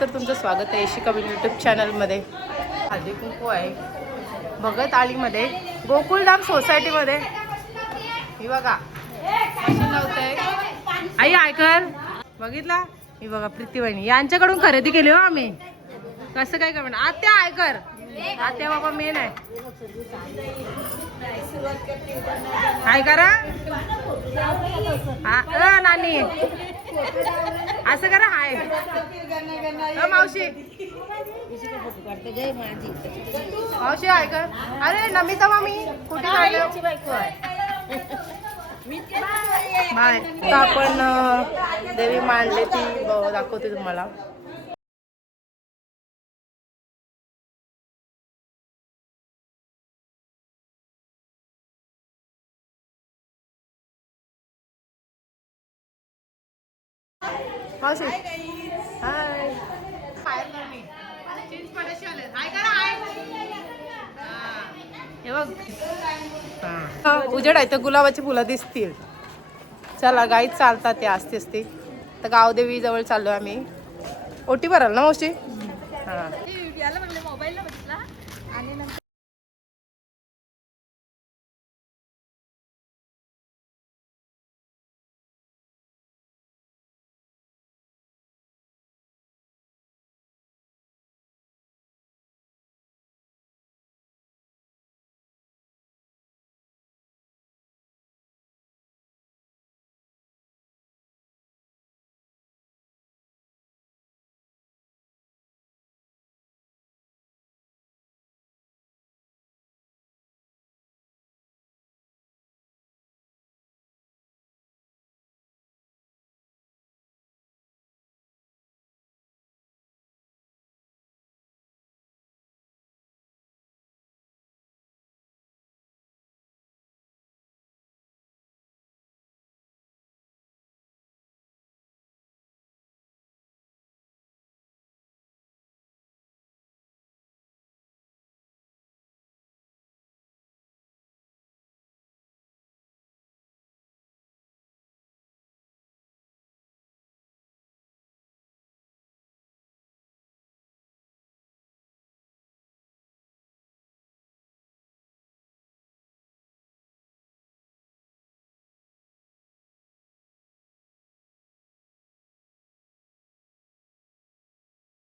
तर तुमचं स्वागत आहे शिका यूट्यूब चॅनलमध्ये. हळदी कुंकू आहे भगत आळीमध्ये, गोकुलधाम सोसायटीमध्ये. ही बघा मशीन लावतंय आई आयकर बघितला. ही बघा प्रीती वहिनी यांच्याकडून खरेदी केली हो आम्ही. कसं काय का म्हणा आत्या आयकर आत्या बाबा मेन आहे. काय करा हा नानी असं करा हाय मावशी मावशी आहे का. अरे नमिता मामी कुठे बाय. आपण देवी मांडली ती दाखवते तुम्हाला. मावशी हाय हे बघ उजेड आहे तर गुलाबाची फुलं दिसतील. चला गाईच चालतात ते असते असते. तर गावदेवी जवळ चाललो आम्ही. ओटी भराल ना मावशी. हा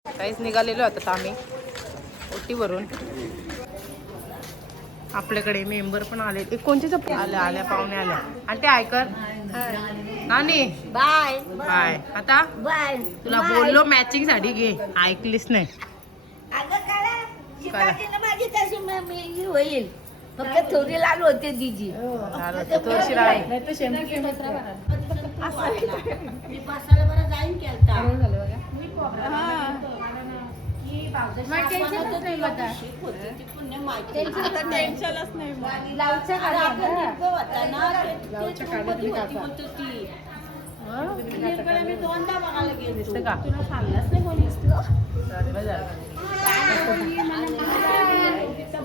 काहीच निघालेलो आता आम्ही ओटीवरून. आपल्याकडे मेंबर पण आले. कोणचे आल्या आल्या पाहुणे आल्या. आणि ते आयकर नानी बाय बाय. आता बाय तुला बोललो मॅचिंग साडी घे ऐकलीस नाही. होईल फक्त थोडी लाल होते दीजी थोडीशी राहील.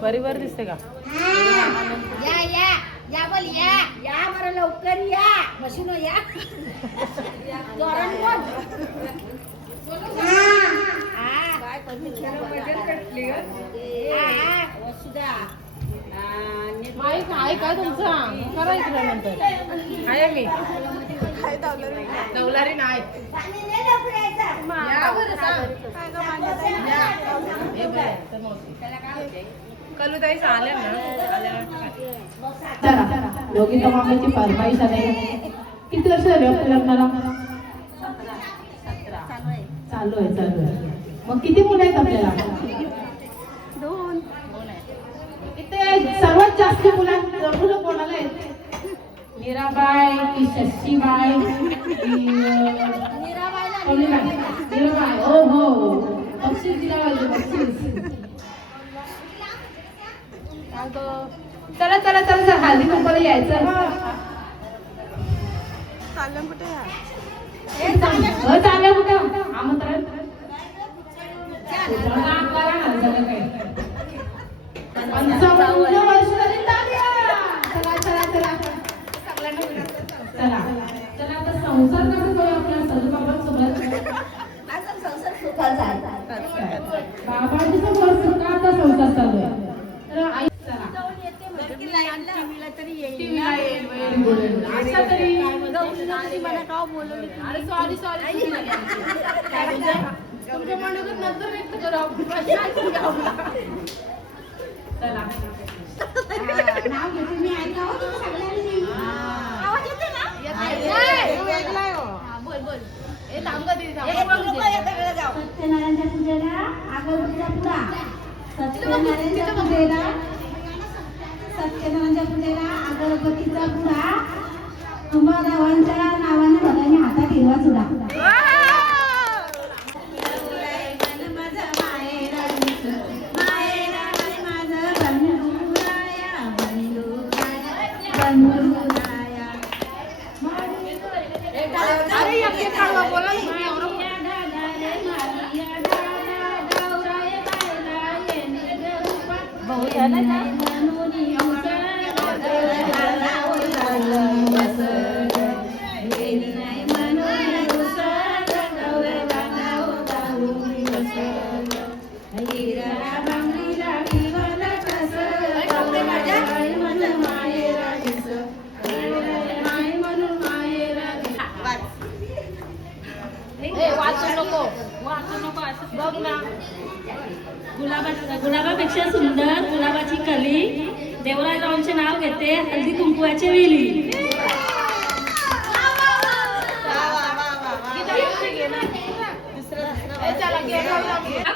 बरीबर दिसते का. या या या बोल या या बरं लवकर या मशीन या काय काय तुमचं करायचं नंतर आहे मी नवलारी नाही. कलुताई आल्या ना योगिता मामाची फरमाईश आहे. किती वर्ष झाले आपल्या लग्नाला. चालू आहे. मग किती मुलं आहेत आपल्याला. दोन. इथे सर्वात जास्त मुलं कोणाला आहेत. मीराबाई की शशीबाई मीराबाई. हो हो बक्षीस दिला पाहिजे बक्षीस. चला चला चला चला हळदी कुंकवाला यायचं. चाललं कुठे चाललं कुठं आमंत्रण संसार कसं करू आपल्या सदुबाबांसोबत. संसार सुखाचा आहे. बाबांची समोर सुखाचा संसार चालू आहे. तर आई चला. टीव्हीला येईल, वेळ. अशा तरी अरे सॉरी काय म्हणजे तुमच्या मनात नंतर व्यक्त करू आपण. चला नाव घेते मी ऐकावं तुम्ही सगळ्यांनी. आवाज येते ना? बोल ए थांब का दीदी, थांब. सत्यनारायणच्या पूजेला अगरबत्तीचा पुडा. सत्यनारायणच्या पूजेला अगरबत्तीचा पुडा. तुम्हा गावांच्या नावाने बघायने हातात हिरवा चुडा. अरे या केक काढवा, बोला ना तुम्ही एवढं. बघ ना. गुलाबापेक्षा सुंदर गुलाबाची कली. देवराजरावांचे नाव घेते हळदी कुंकवाचे वेली.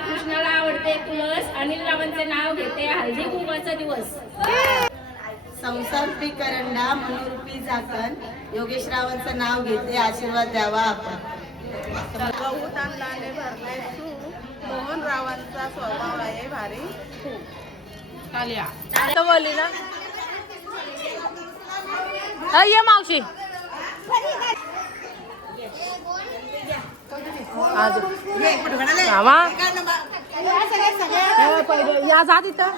कृष्णाला आवडते तुळस. अनिल रावांचे नाव घेते हळदी कुंकवाचा दिवस. संसारूपी करंडा मनोरूपी झाकण. योगेश रावांचं नाव घेते आशीर्वाद द्यावा आपण. गहू तांदळाने भरले तूप. मोहन रावांचा स्वभाव आहे भारी. कालिया आता बोलली ना. ये मावशी. या जा तिथं.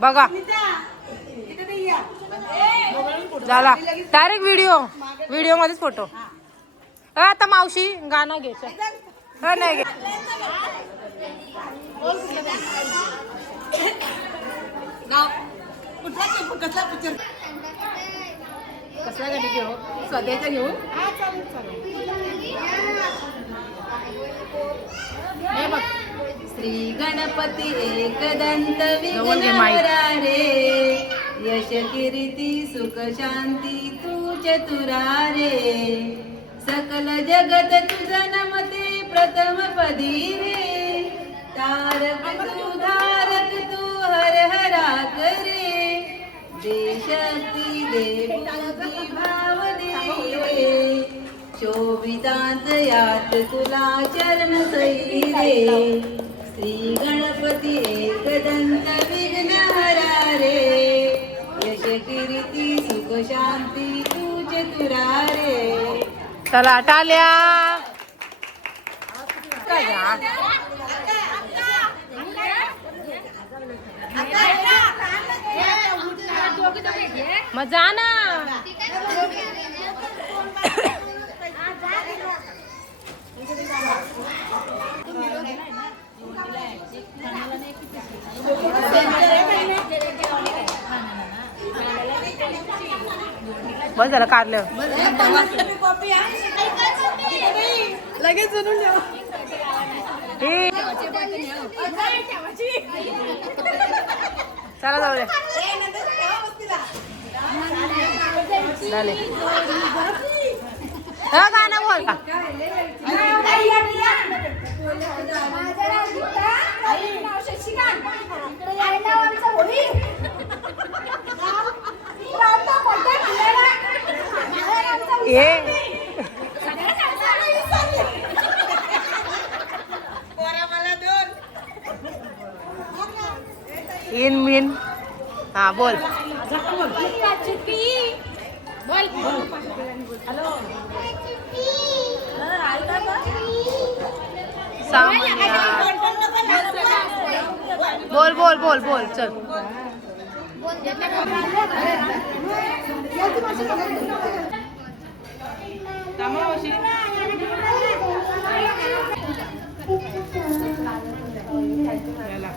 बघा झाला डायरेक्ट व्हिडिओ मध्येच फोटो. आता मावशी गाणं घ्यायचं नाही घे. कसला गाडी घेऊ? सध्याचा घेऊ. हे बघ. श्री गणपती एकदंत विघ्नहरा रे. यश कीर्ती सुख शांती तू चतुरा रे. सकल जगत तुझ नमते प्रथम पदी रे. तारक तू धारक तू हर हरा करे. देशक्ती देवती भाव दे रे. शोभितांत यात तुला चरण सई रे. श्री गणपती एकदंत विघ्नहरा रे. यश कीर्ती सुख शांती तू चतुरा रे. चला टाल्या. मग जा ना. बस झालं कारलं. लगेच बनवून ठेवा. चला जाऊ दे. झाले. हा गाणं बोल. In mean. हा बोल. बोल बोल बोल बोल चल. कामावशी याला.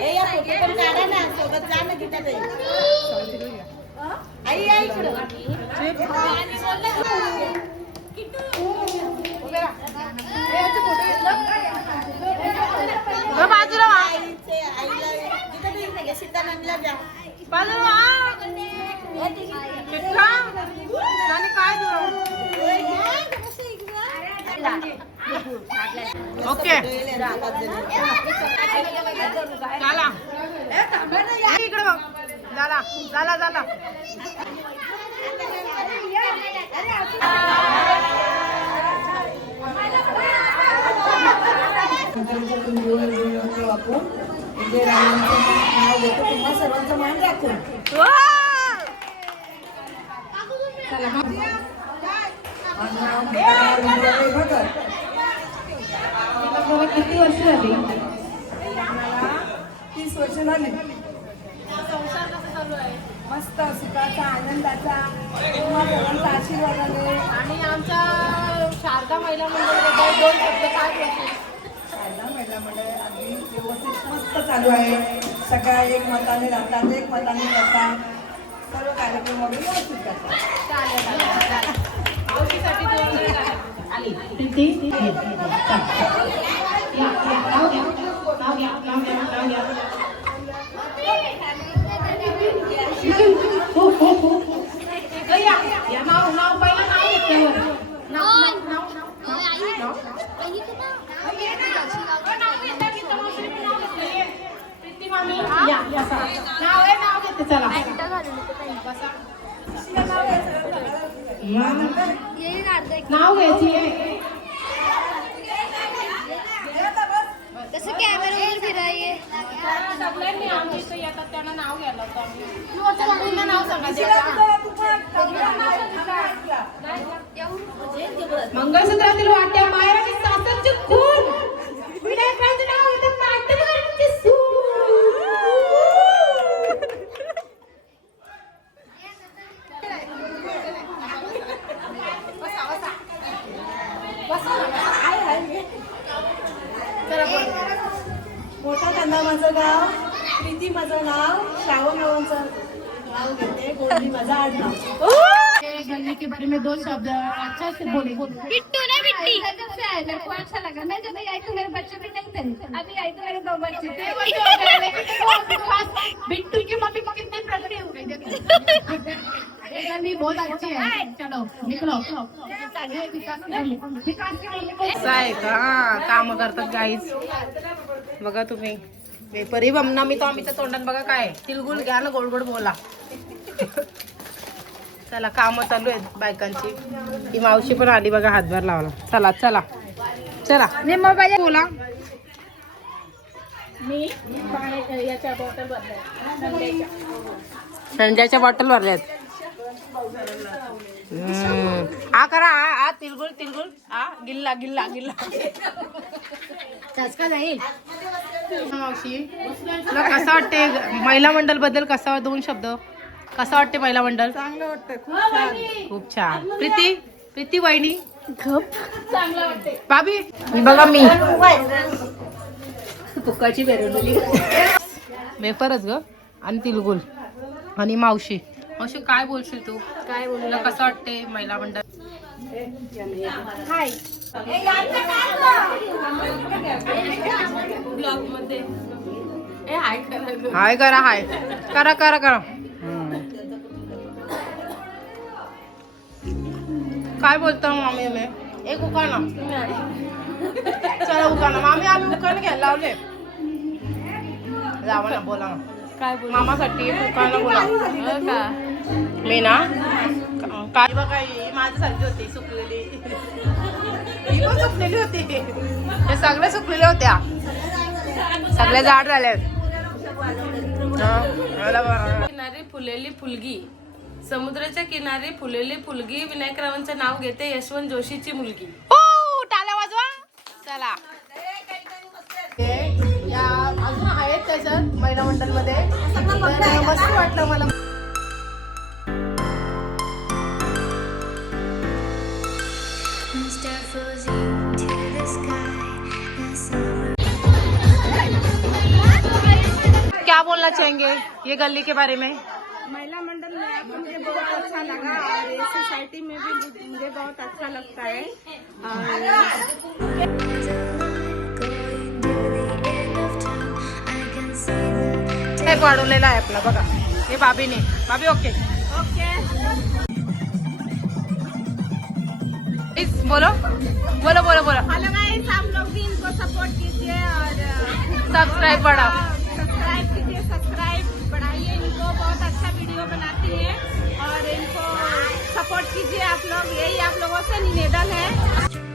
ए, या फोटो पण काढा ना, सोबत जा ना गीताताई. आई या इकडं. बाजूला वा. आईचे आईला गीताताई सीतानंदला द्या. बाजूला वा. चित्रा. नानी काय देऊ? ओके चला इकडे बघ. झाला झाला झाला. सर्वांचं मान राखून किती वर्ष झाली? 30 वर्ष झाली. संसार कसा चालू आहे? मस्त सुखाचा आनंदाचा सर्वांचा आशीर्वादाने. आणि आमच्या शारदा महिला मंडळाबद्दल 2 शब्द काय बोलतील? शारदा महिला मंडळ अगदी व्यवस्थित मस्त चालू आहे. सगळ्या एक मताने राहतात, एक मताने करतात, सर्व कार्यक्रम वगैरे व्यवस्थित करतात. आवडीसाठी 2 मिनिट आहे. प्रीती या नाव घ्या. या नाव पहिलं नाव घेतलं. नाव घेते चला. नाव घ्यायची आहे. कसं कॅमेरावर फिराये सगळ्यांनी आमच्या इथं येतात त्यांना नाव घ्यायला होतं आम्ही. पुन्हा नाव सांगायचं. मंगळसूत्रातील वाट्या मायराची सासरची खून विनायकाचं नाव घेते नाट्यगारांची सून. मोठा कांदा माझं गाव, प्रीती माझं नाव, श्रावण रावांचं नाव घेते, गोल्डी माझं आडनाव. गले के बारे में 2 शब्द अच्छा से बोले. बिट्टू ना बिट्टी मेरे को अच्छा लगा मैं जब आई तो मेरे बच्चे भी नहीं थे अभी आई तो मेरे 2 बच्चे थे बिट्टू की मम्मी को कितने प्रगति हो गई बहुत अच्छी है. चलो निकलो. विकास की मम्मी को असं आहे का? काम करतात गाईज बघा तुम्ही. परी बमना मी तो आम्हीच्या तोंडात बघा काय तिलगुल घ्या ना, गोड गोड बोला. चला कामं चालू आहेत बायकांची. ही मावशी पण आली बघा, हातभार लावला. चला चला चला बोला. मी याच्या बॉटल भरल्या संध्याच्या बॉटल भरल्यात. हा करा हा तिलगुल तिलगुल हा गिल्ला गिल्ला गिल्ला. चसका जाईल. मावशी तुला कसं वाटते महिला मंडळ बद्दल? कसा 2 शब्द कसं वाटते महिला मंडळ? चांगलं वाटतं, खूप छान. प्रीती वहिनी चांगलं वाटते. बाबी ही बघा मी फुकाची बेरवली वेफरच ग आणि तिलगुल आणि मावशी. मावशी काय बोलशील तू? काय बोलू? तुला कसं वाटते महिला मंडळ? हाय हाय करा हाय करा करा करा. काय बोलता मामी? एक उखाणा. चला उखाणा मामी. आम्ही उखाणे घ्यायला लावले. जावा ना बोला ना. काय बोल मामासाठी एक उखाणा बोला. का मी ना काय बघा ही माझ्यासारखी होती सुकलेली. ही पण सुकलेली होती. हे सगळे सुकलेल्या होत्या. सगळे जाड झाले. किनारी फुलेली फुलगी, समुद्राच्या किनारी फुलेली फुलगी, विनायकरावांचं नाव घेते यशवंत जोशीची मुलगी. टाळ्या वाजवा. चला या अजून आहेत त्याच्यात महिला मंडळ मध्ये. मस्त वाटलं मला. Mr. Fuzzy to the क्या बोलना चाहेंगे ये गली के बारे में? महिला मंडल में आकर मुझे बहुत अच्छा लगा और ये सोसाइटी में भी मुझे बहुत अच्छा लगता है। एक वाढवलेला आहे आपला बघा हे भाभी ओके बोलो बोलो बोलो बोलो। हेलो गाइस, आप लोग भी इनको सपोर्ट कीजिए और सब्सक्राइब बढ़ाओ। सब्सक्राइब कीजिए, सब्सक्राइब बढ़ाइए इनको, बहुत अच्छा वीडियो बनाती है और इनको सपोर्ट कीजिए आप लोग, यही आप लोगों से निवेदन है।